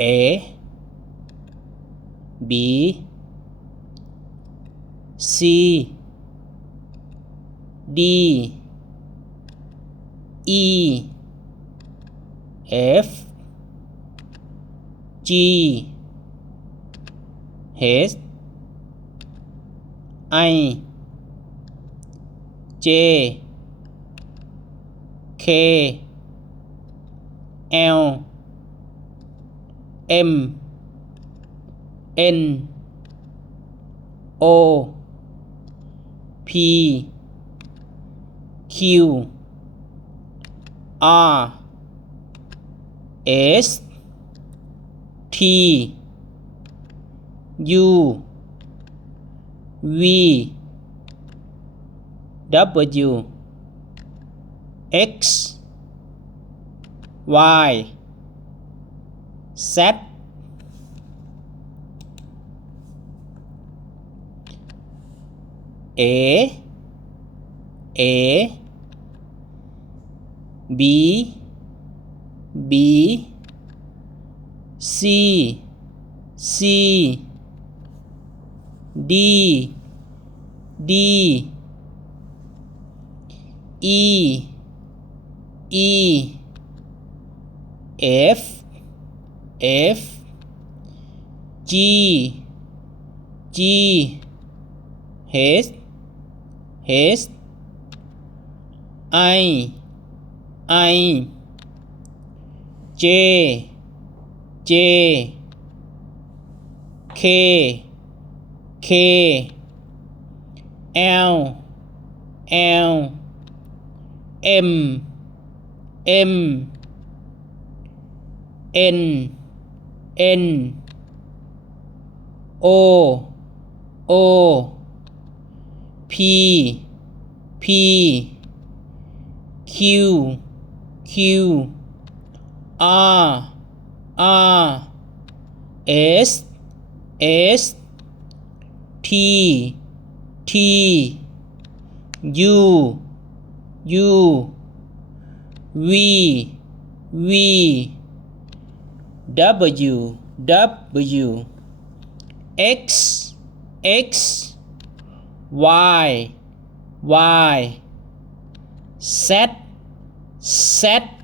A B C D E F G H I J K L M N O P Q R S T U V W X Y Z A B B C D D E F G H I J K L M N O P Q R S T U V W X Y Z